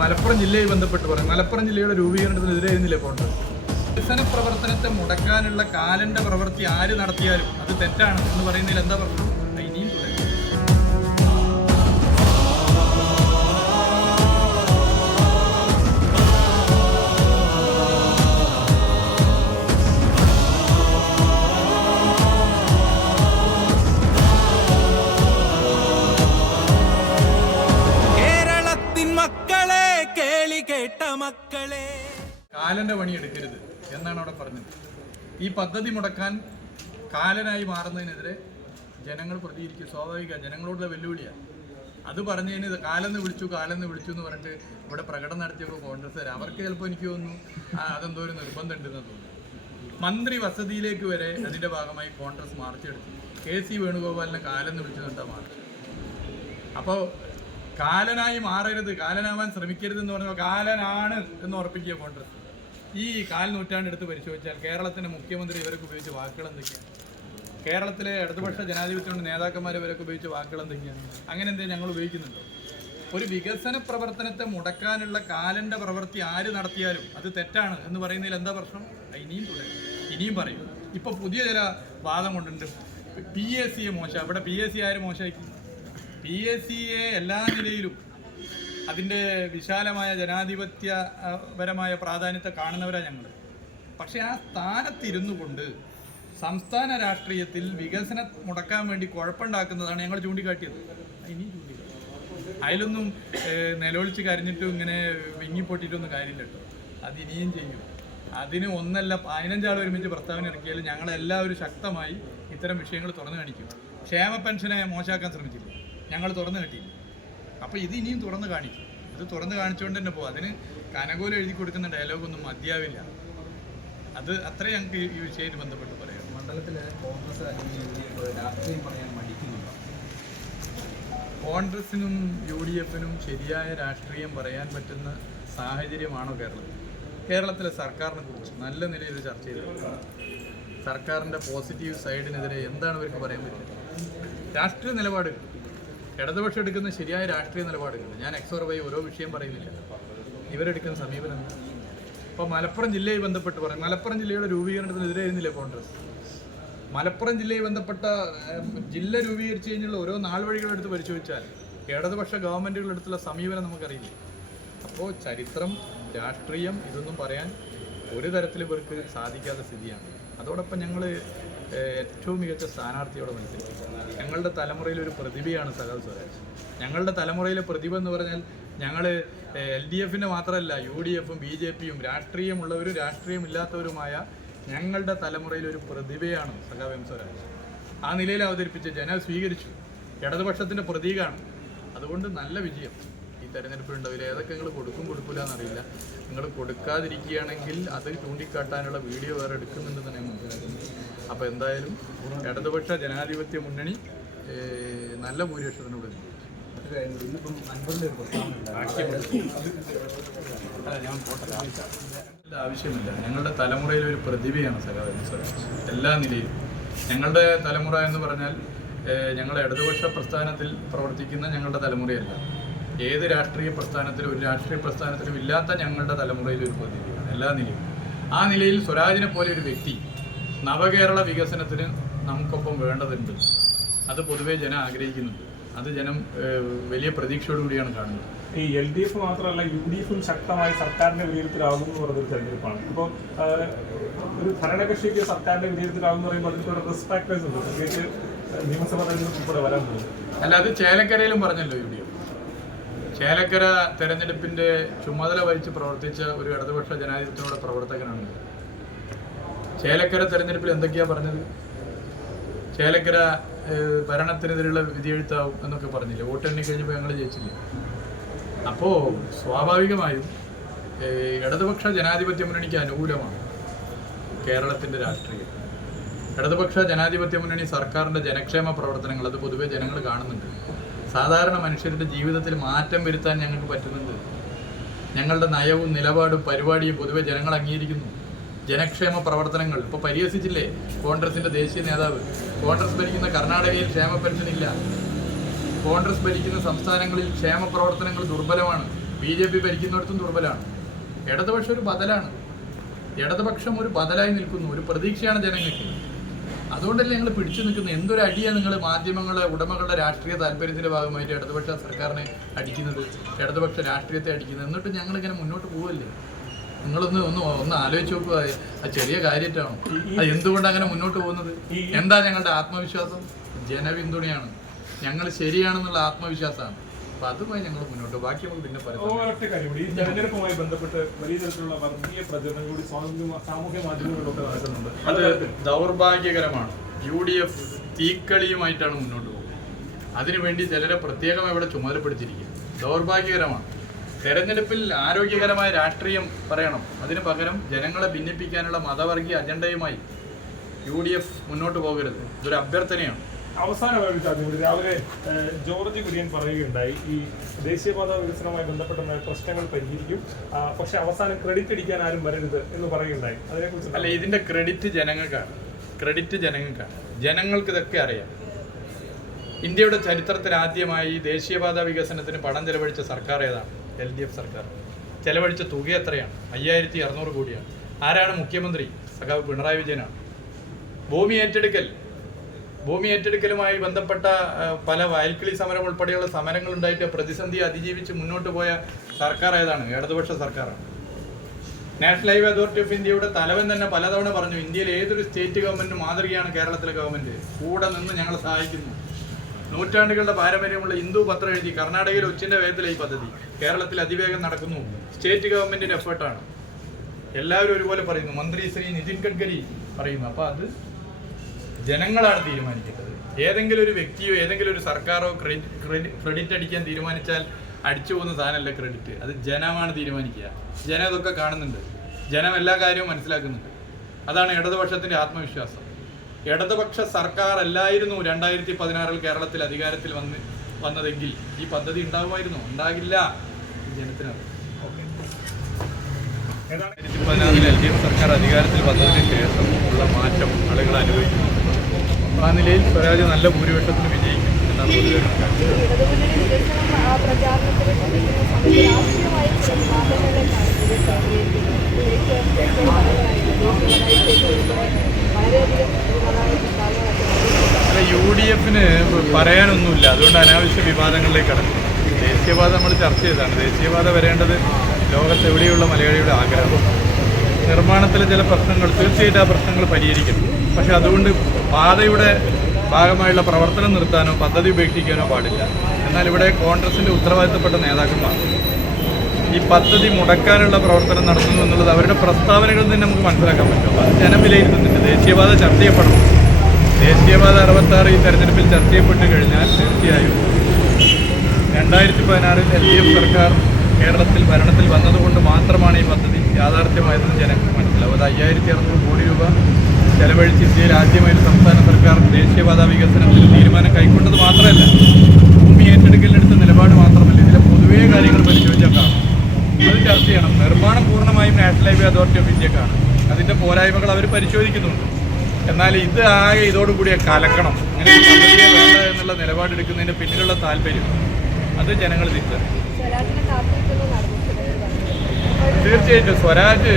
മലപ്പുറം ജില്ലയെ ബന്ധപ്പെട്ട് പറയും. മലപ്പുറം ജില്ലയുടെ രൂപീകരണത്തിനെതിരായിരുന്നില്ലേ കോൺഗ്രസ്? വികസന പ്രവർത്തനത്തെ മുടക്കാനുള്ള കാലന്റെ പ്രവൃത്തി ആര് നടത്തിയാലും അത് തെറ്റാണ് എന്ന് പറയുന്നതിൽ എന്താ പ്രശ്നം? ഇനിയും തുടരും. മക്കളെ കാലന്റെ പണി എടുക്കരുത് എന്നാണ് അവിടെ പറഞ്ഞത്. ഈ പദ്ധതി മുടക്കാൻ കാലനായി മാറുന്നതിനെതിരെ ജനങ്ങൾ പ്രതികരിക്കും. സ്വാഭാവിക ജനങ്ങളോടുള്ള വെല്ലുവിളിയാണ്. അത് പറഞ്ഞതിന് കാലെന്ന് വിളിച്ചു എന്ന് പറഞ്ഞിട്ട് ഇവിടെ പ്രകടനം നടത്തിയപ്പോൾ കോൺഗ്രസ്സുകാർ അവർക്ക് ചിലപ്പോൾ എനിക്ക് തോന്നുന്നു അതെന്തോ ഒരു നിർബന്ധം ഉണ്ടെന്ന് തോന്നുന്നു. മന്ത്രി വസതിയിലേക്ക് വരെ അതിന്റെ ഭാഗമായി കോൺഗ്രസ് മാർച്ച് എടുത്തു. KC വേണുഗോപാലിനെ കാലെന്ന് വിളിച്ചു നിന്നിട്ടാ മാർച്ച്. അപ്പോൾ കാലനായി മാറരുത്, കാലനാവാൻ ശ്രമിക്കരുത് എന്ന് പറഞ്ഞാൽ കാലനാണ് എന്ന് ഉറപ്പിക്കുക കോൺഗ്രസ്. ഈ നൂറ്റാണ്ടെടുത്ത് പരിശോധിച്ചാൽ കേരളത്തിന്റെ മുഖ്യമന്ത്രി ഇവരൊക്കെ ഉപയോഗിച്ച വാക്കുകൾ എന്തൊക്കെയാണ്? കേരളത്തിലെ ഇടതുപക്ഷ ജനാധിപത്യ നേതാക്കന്മാർ ഇവരൊക്കെ ഉപയോഗിച്ച വാക്കുകൾ എന്തൊക്കെയാണ്? അങ്ങനെ എന്തെങ്കിലും ഞങ്ങൾ ഉപയോഗിക്കുന്നുണ്ടോ? ഒരു വികസന പ്രവർത്തനത്തെ മുടക്കാനുള്ള കാലന്റെ പ്രവൃത്തി ആര് നടത്തിയാലും അത് തെറ്റാണ് എന്ന് പറയുന്നതിൽ എന്താ പ്രശ്നം? ഇനിയും തുടരും, ഇനിയും പറയും. ഇപ്പൊ പുതിയ ചില വാദം കൊണ്ടുണ്ട്. PSC മോശം. ഇവിടെ PSC ആര് മോശമാക്കി? PSC എല്ലാ നിലയിലും അതിൻ്റെ വിശാലമായ ജനാധിപത്യപരമായ പ്രാധാന്യത്തെ കാണുന്നവരാണ് ഞങ്ങൾ. പക്ഷെ ആ സ്ഥാനത്തിരുന്നു കൊണ്ട് സംസ്ഥാന രാഷ്ട്രീയത്തിൽ വികസനം മുടക്കാൻ വേണ്ടി കുഴപ്പമുണ്ടാക്കുന്നതാണ് ഞങ്ങൾ ചൂണ്ടിക്കാട്ടിയത്. ഇനി അതിലൊന്നും നിലവിളിച്ച് കരഞ്ഞിട്ടും ഇങ്ങനെ വിങ്ങിപ്പൊട്ടിയിട്ടൊന്നും കാര്യമില്ല കേട്ടോ. അതിനിയും ചെയ്യും. അതിന് 15 ആൾ ഒരുമിച്ച് പ്രസ്താവന ഇറക്കിയാലും ഞങ്ങളെല്ലാവരും ശക്തമായി ഇത്തരം വിഷയങ്ങൾ തുറന്നു കാണിക്കും. ക്ഷേമ പെൻഷനെ മോശമാക്കാൻ ശ്രമിച്ചില്ല, ഞങ്ങൾ തുറന്നു കിട്ടിയില്ല. അപ്പോൾ ഇത് ഇനിയും തുറന്ന് കാണിക്കും. അത് തുറന്ന് കാണിച്ചുകൊണ്ട് തന്നെ പോകും. അതിന് കനകോലം എഴുതി കൊടുക്കുന്ന ഡയലോഗൊന്നും മതിയാവില്ല. അത് അത്രയും ഞങ്ങൾക്ക് ഈ വിഷയത്തിൽ ബന്ധപ്പെട്ട് പറയാം. മണ്ഡലത്തിലെ കോൺഗ്രസ് രാഷ്ട്രീയം പറയാൻ മടിക്കുന്നുണ്ടോ? കോൺഗ്രസിനും UDFനും ശരിയായ രാഷ്ട്രീയം പറയാൻ പറ്റുന്ന സാഹചര്യമാണോ കേരളത്തിൽ? കേരളത്തിലെ സർക്കാരിനെ കുറിച്ച് നല്ല നിലയിൽ ചർച്ച ചെയ്തു. സർക്കാരിൻ്റെ പോസിറ്റീവ് സൈഡിനെതിരെ എന്താണ് ഇവർക്ക് പറയാൻ പറ്റുക? രാഷ്ട്രീയ നിലപാട് ഇടതുപക്ഷം എടുക്കുന്ന ശരിയായ രാഷ്ട്രീയ നിലപാടുകൾ. ഞാൻ XY ഓരോ വിഷയം പറയുന്നില്ല. ഇവരെടുക്കുന്ന സമീപനം. അപ്പോൾ മലപ്പുറം ജില്ലയെ ബന്ധപ്പെട്ട് പറയും. മലപ്പുറം ജില്ലയുടെ രൂപീകരണത്തിനെതിരായിരുന്നില്ലേ കോൺഗ്രസ്? മലപ്പുറം ജില്ലയെ ബന്ധപ്പെട്ട ജില്ല രൂപീകരിച്ച് കഴിഞ്ഞുള്ള ഓരോ നാൾ വഴികളെടുത്ത് പരിശോധിച്ചാൽ ഇടതുപക്ഷ ഗവൺമെൻറ്റുകളെടുത്തുള്ള സമീപനം നമുക്കറിയില്ല. അപ്പോൾ ചരിത്രം, രാഷ്ട്രീയം ഇതൊന്നും പറയാൻ ഒരു തരത്തിൽ ഇവർക്ക് സാധിക്കാത്ത സ്ഥിതിയാണ്. അതോടൊപ്പം ഞങ്ങൾ ഏറ്റവും മികച്ച സ്ഥാനാർത്ഥിയോടെ മത്സരിക്കും. ഞങ്ങളുടെ തലമുറയിലൊരു പ്രതിഭയാണ് സഖാവ് സ്വരാജ്. ഞങ്ങളുടെ തലമുറയിലെ പ്രതിഭ എന്ന് പറഞ്ഞാൽ ഞങ്ങൾ LDFൻ്റെ മാത്രമല്ല UDFും BJPയും രാഷ്ട്രീയമുള്ളവരും രാഷ്ട്രീയമില്ലാത്തവരുമായ ഞങ്ങളുടെ തലമുറയിലൊരു പ്രതിഭയാണ് സഖാവ് സ്വരാജ്. ആ നിലയിൽ അവതരിപ്പിച്ച് ജനം സ്വീകരിച്ചു. ഇടതുപക്ഷത്തിൻ്റെ പ്രതീകമാണ്. അതുകൊണ്ട് നല്ല വിജയം ഈ തെരഞ്ഞെടുപ്പിലുണ്ടാവില്ല. ഏതൊക്കെ നിങ്ങൾ കൊടുക്കില്ല എന്നറിയില്ല. നിങ്ങൾ കൊടുക്കാതിരിക്കുകയാണെങ്കിൽ അത് ചൂണ്ടിക്കാട്ടാനുള്ള വീഡിയോ വേറെ എടുക്കുന്നുണ്ടെന്ന് ഞാൻ മനസ്സിലാക്കുന്നു. അപ്പോൾ എന്തായാലും ഇടതുപക്ഷ ജനാധിപത്യ മുന്നണി നല്ല ഭൂരിപക്ഷത്തിനോട് ആവശ്യമില്ല. ഞങ്ങളുടെ തലമുറയിലെ ഒരു പ്രതിഭയാണ് സഖാവ് സ്വരാജ് എല്ലാ നിലയിലും. ഞങ്ങളുടെ തലമുറ എന്ന് പറഞ്ഞാൽ ഞങ്ങൾ ഇടതുപക്ഷ പ്രസ്ഥാനത്തിൽ പ്രവർത്തിക്കുന്ന ഞങ്ങളുടെ തലമുറയല്ല. ഏത് രാഷ്ട്രീയ പ്രസ്ഥാനത്തിലും ഒരു രാഷ്ട്രീയ പ്രസ്ഥാനത്തിലും ഇല്ലാത്ത ഞങ്ങളുടെ തലമുറയിൽ ഒരു പ്രതിനിധിയാണ് എല്ലാ നിലയിലും. ആ നിലയിൽ സ്വരാജിനെ പോലെ ഒരു വ്യക്തി നവകേരള വികസനത്തിന് നമുക്കൊപ്പം വേണ്ടതുണ്ട്. അത് പൊതുവേ ജനം ആഗ്രഹിക്കുന്നുണ്ട്. അത് ജനം വലിയ പ്രതീക്ഷയോടുകൂടിയാണ് കാണുന്നത്. ഈ LDF മാത്രമല്ല UDFും ശക്തമായി സർക്കാരിന്റെ വിലയിരുത്തലാകും എന്ന് പറഞ്ഞൊരു തെരഞ്ഞെടുപ്പാണ്. ഇപ്പോൾ ഒരു ഭരണകക്ഷിക്ക് സർക്കാരിന്റെ വിലയിരുത്തലാകും എന്ന് പറയുമ്പോൾ അതിന് റിസ്ക് ഫാക്ടേഴ്സ് ഉണ്ട്. പ്രത്യേകിച്ച് നിയമസഭാ തെരഞ്ഞെടുപ്പ് ഇവിടെ വരാൻ പോകും. അല്ല, അത് ചേലക്കരയിലും പറഞ്ഞല്ലോ. UDF ചേലക്കര തെരഞ്ഞെടുപ്പിന്റെ ചുമതല വഹിച്ച് പ്രവർത്തിച്ച ഒരു ഇടതുപക്ഷ ജനാധിപത്യങ്ങളുടെ പ്രവർത്തകനാണ്. ചേലക്കര തെരഞ്ഞെടുപ്പിൽ എന്തൊക്കെയാ പറഞ്ഞത്? ചേലക്കര ഭരണത്തിനെതിരെയുള്ള വിധിയെഴുത്താവും എന്നൊക്കെ പറഞ്ഞില്ലേ? വോട്ടെണ്ണി കഴിഞ്ഞപ്പോൾ ഞങ്ങൾ ജയിച്ചില്ലേ? അപ്പോൾ സ്വാഭാവികമായും ഇടതുപക്ഷ ജനാധിപത്യ മുന്നണിക്ക് അനുകൂലമാണ് കേരളത്തിൻ്റെ രാഷ്ട്രീയം. ഇടതുപക്ഷ ജനാധിപത്യ മുന്നണി സർക്കാരിൻ്റെ ജനക്ഷേമ പ്രവർത്തനങ്ങൾ അത് പൊതുവെ ജനങ്ങൾ കാണുന്നുണ്ട്. സാധാരണ മനുഷ്യരുടെ ജീവിതത്തിൽ മാറ്റം വരുത്താൻ ഞങ്ങൾക്ക് പറ്റുന്നുണ്ട്. ഞങ്ങളുടെ നയവും നിലപാടും പരിപാടിയും പൊതുവെ ജനങ്ങൾ അംഗീകരിക്കുന്നു. ജനക്ഷേമ പ്രവർത്തനങ്ങൾ ഇപ്പോൾ പരിഹസിച്ചില്ലേ കോൺഗ്രസിൻ്റെ ദേശീയ നേതാവ്? കോൺഗ്രസ് ഭരിക്കുന്ന കർണാടകയിൽ ക്ഷേമ പെൻഷൻ ഇല്ല. കോൺഗ്രസ് ഭരിക്കുന്ന സംസ്ഥാനങ്ങളിൽ ക്ഷേമ പ്രവർത്തനങ്ങൾ ദുർബലമാണ്. BJP ഭരിക്കുന്നിടത്തും ദുർബലമാണ്. ഇടതുപക്ഷം ഒരു ബദലാണ്. ഇടതുപക്ഷം ഒരു ബദലായി നിൽക്കുന്നു, ഒരു പ്രതീക്ഷയാണ് ജനങ്ങൾക്ക്. അതുകൊണ്ടല്ലേ ഞങ്ങൾ പിടിച്ചു നിൽക്കുന്നത്. എന്തൊരു അടിയാണ് നിങ്ങൾ മാധ്യമങ്ങളെ ഉടമകളുടെ രാഷ്ട്രീയ താല്പര്യത്തിന്റെ ഭാഗമായിട്ട് ഇടതുപക്ഷ സർക്കാരിനെ അടിക്കുന്നത്, ഇടതുപക്ഷ രാഷ്ട്രീയത്തെ അടിക്കുന്നത്. എന്നിട്ട് ഞങ്ങളിങ്ങനെ മുന്നോട്ട് പോവല്ലേ? നിങ്ങളൊന്ന് ആലോചിച്ച് നോക്കുക. ആ ചെറിയ കാര്യമായിട്ടാണോ അത്? എന്തുകൊണ്ട് അങ്ങനെ മുന്നോട്ട് പോകുന്നത്? എന്താ ഞങ്ങളുടെ ആത്മവിശ്വാസം? ജനപിന്തുണയാണ്. ഞങ്ങൾ ശരിയാണെന്നുള്ള ആത്മവിശ്വാസമാണ്. അപ്പൊ അതുമായി ഞങ്ങൾ മുന്നോട്ട്. ബാക്കി നമുക്ക് പിന്നെ പറയാം. ഒരൊറ്റ കാര്യം, ഈ തെരഞ്ഞെടുപ്പുമായി ബന്ധപ്പെട്ട് വലിയ തരത്തിലുള്ള വർഗീയ പ്രചരണം കൂടി സാമൂഹ്യ മാധ്യമങ്ങളിലൊക്കെ നടക്കുന്നുണ്ട്. അത് ദൗർഭാഗ്യകരമാണ്. UDF തീക്കളിയുമായിട്ടാണ് മുന്നോട്ട് പോകുന്നത്. അതിനുവേണ്ടി ചിലരെ പ്രത്യേകം ഇവിടെ ചുമതലപ്പെടുത്തിയിരിക്കുക. ദൗർഭാഗ്യകരമാണ്. തെരഞ്ഞെടുപ്പിൽ ആരോഗ്യകരമായ രാഷ്ട്രീയം പറയണം. അതിന് പകരം ജനങ്ങളെ ഭിന്നിപ്പിക്കാനുള്ള മതവർഗീയ അജണ്ടയുമായി UDF മുന്നോട്ട് പോകരുത്. ഇതൊരു അഭ്യർത്ഥനയാണ്. അവസാനമായി ഒരു കാര്യം കൂടി. രാവിലെ ജോർജ് കുര്യൻ പറയുകയുണ്ടായി, ഈ ദേശീയപാത വികസനവുമായി ബന്ധപ്പെട്ട പ്രശ്നങ്ങൾ പരിഹരിക്കും, പക്ഷെ അവസാനം ക്രെഡിറ്റ് അടിക്കാൻ ആരും വരരുത് എന്ന് പറയുകയുണ്ടായി. അതിനെക്കുറിച്ച് അല്ല, ഇതിന്റെ ക്രെഡിറ്റ് ജനങ്ങൾക്കാണ്. ജനങ്ങൾക്ക് ഇതൊക്കെ അറിയാം. ഇന്ത്യയുടെ ചരിത്രത്തിൽ ആദ്യമായി ദേശീയപാത വികസനത്തിന് പണം ചെലവഴിച്ച സർക്കാർ ഏതാണ്? LDF സർക്കാർ. ചെലവഴിച്ച തുക എത്രയാണ്? 5600 കോടിയാണ്. ആരാണ് മുഖ്യമന്ത്രി? സഖാവ് പിണറായി വിജയനാണ്. ഭൂമി ഏറ്റെടുക്കലുമായി ബന്ധപ്പെട്ട പല വയൽക്കിളി സമരം ഉൾപ്പെടെയുള്ള സമരങ്ങൾ ഉണ്ടായിട്ട് പ്രതിസന്ധി അതിജീവിച്ച് മുന്നോട്ട് പോയ സർക്കാർ ഏതാണ്? ഇടതുപക്ഷ സർക്കാരാണ്. നാഷണൽ ഹൈവേ അതോറിറ്റി ഓഫ് ഇന്ത്യയുടെ തലവൻ തന്നെ പലതവണ പറഞ്ഞു, ഇന്ത്യയിലെ ഏതൊരു സ്റ്റേറ്റ് ഗവൺമെന്റ് മാതൃകയാണ് കേരളത്തിലെ ഗവൺമെന്റ്. കൂടെ നിന്ന് ഞങ്ങളെ സഹായിക്കുന്നു. നൂറ്റാണ്ടുകളുടെ പാരമ്പര്യമുള്ള ഹിന്ദു പത്രം എഴുതി കർണാടകയിൽ ഒച്ചിന്റെ വേഗത്തിലെ ഈ പദ്ധതി കേരളത്തിൽ അതിവേഗം നടക്കുന്നു. സ്റ്റേറ്റ് ഗവൺമെന്റിന്റെ എഫേർട്ടാണ്. എല്ലാവരും ഒരുപോലെ പറയുന്നു. മന്ത്രി ശ്രീ നിതിൻ ഗഡ്കരി പറയുന്നു. അപ്പൊ അത് ജനങ്ങളാണ് തീരുമാനിക്കേണ്ടത്. ഏതെങ്കിലും ഒരു വ്യക്തിയോ ഏതെങ്കിലും ഒരു സർക്കാരോ ക്രെഡിറ്റ് അടിക്കാൻ തീരുമാനിച്ചാൽ അടിച്ചു പോകുന്ന സാധനമല്ല ക്രെഡിറ്റ്. അത് ജനമാണ് തീരുമാനിക്കുക. ജനം ഇതൊക്കെ കാണുന്നുണ്ട്. ജനം എല്ലാ കാര്യവും മനസ്സിലാക്കുന്നുണ്ട്. അതാണ് ഇടതുപക്ഷത്തിന്റെ ആത്മവിശ്വാസം. ഇടതുപക്ഷ സർക്കാർ അല്ലായിരുന്നു 2016 കേരളത്തിൽ അധികാരത്തിൽ വന്നതെങ്കിൽ ഈ പദ്ധതി ഉണ്ടാകുമായിരുന്നു? ഉണ്ടാകില്ല. ജനത്തിനത് 2016 LDF സർക്കാർ അധികാരത്തിൽ വന്നതിന് ശേഷം ഉള്ള മാറ്റം ആളുകൾ അനുഭവിക്കുന്നു. ആ നിലയിൽ സ്വരാജ് നല്ല ഭൂരിപക്ഷത്തിന് വിജയിക്കും എന്നാണ് പൊതുവെ അല്ല, UDFന് പറയാനൊന്നുമില്ല. അതുകൊണ്ട് അനാവശ്യ വിവാദങ്ങളിലേക്ക് കടക്കും. ദേശീയപാത നമ്മൾ ചർച്ച ചെയ്തതാണ്. ദേശീയപാത വരേണ്ടത് ലോകത്തെവിടെയുള്ള മലയാളിയുടെ ആഗ്രഹമാണ്. നിർമ്മാണത്തിലെ ചില പ്രശ്നങ്ങൾ തീർച്ചയായിട്ടും ആ പ്രശ്നങ്ങൾ പരിഹരിക്കണം. പക്ഷെ അതുകൊണ്ട് പാതയുടെ ഭാഗമായുള്ള പ്രവർത്തനം നിർത്താനോ പദ്ധതി ഉപേക്ഷിക്കാനോ പാടില്ല. എന്നാൽ ഇവിടെ കോൺഗ്രസിൻ്റെ ഉത്തരവാദിത്തപ്പെട്ട നേതാക്കന്മാർ ഈ പദ്ധതി മുടക്കാനുള്ള പ്രവർത്തനം നടത്തുന്നു എന്നുള്ളത് അവരുടെ പ്രസ്താവനകളിൽ നിന്ന് നമുക്ക് മനസ്സിലാക്കാൻ പറ്റും. അത് ജനം വിലയിരുത്തുന്നുണ്ട്. ദേശീയപാത ചർച്ച ചെയ്യപ്പെടണം. ദേശീയപാത 66 ഈ തെരഞ്ഞെടുപ്പിൽ ചർച്ച ചെയ്യപ്പെട്ട് കഴിഞ്ഞാൽ തീർച്ചയായും 2016 LDF സർക്കാർ കേരളത്തിൽ ഭരണത്തിൽ വന്നതുകൊണ്ട് മാത്രമാണ് ഈ പദ്ധതി യാഥാർത്ഥ്യമായതെന്ന് ജനങ്ങൾക്ക് മനസ്സിലാവും. അത് 5600 കോടി രൂപ ചെലവഴിച്ച് ഇന്ത്യയിൽ ആദ്യമായി സംസ്ഥാന സർക്കാർ ദേശീയപാത വികസനത്തിന് തീരുമാനം കൈക്കൊണ്ടത് മാത്രമല്ല, ഭൂമി ഏറ്റെടുക്കലിനെടുത്ത നിലപാട് മാത്രമല്ല, ഇതിലെ പൊതുവേ കാര്യങ്ങൾ പരിശോധിച്ചാൽ കാണാം. അത് ചർച്ച ചെയ്യണം. നിർമ്മാണം പൂർണ്ണമായും നാഷണൽ ഹൈവേ അതോറിറ്റി ഓഫ് ഇന്ത്യക്കാണ്. അതിൻ്റെ പോരായ്മകൾ അവർ പരിശോധിക്കുന്നുണ്ട്. എന്നാൽ ഇത് ആകെ ഇതോടുകൂടിയ കലക്കണം, അങ്ങനെ പദ്ധതിയെ വേണ്ട എന്നുള്ള നിലപാടെടുക്കുന്നതിന് പിന്നിലുള്ള താല്പര്യം അത് ജനങ്ങൾ തിരിച്ചറിയും. തീർച്ചയായിട്ടും സ്വരാജ്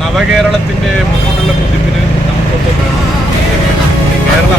നവകേരളത്തിൻ്റെ മുന്നോട്ടുള്ള കുതിപ്പിന് നമുക്കൊപ്പം കേരള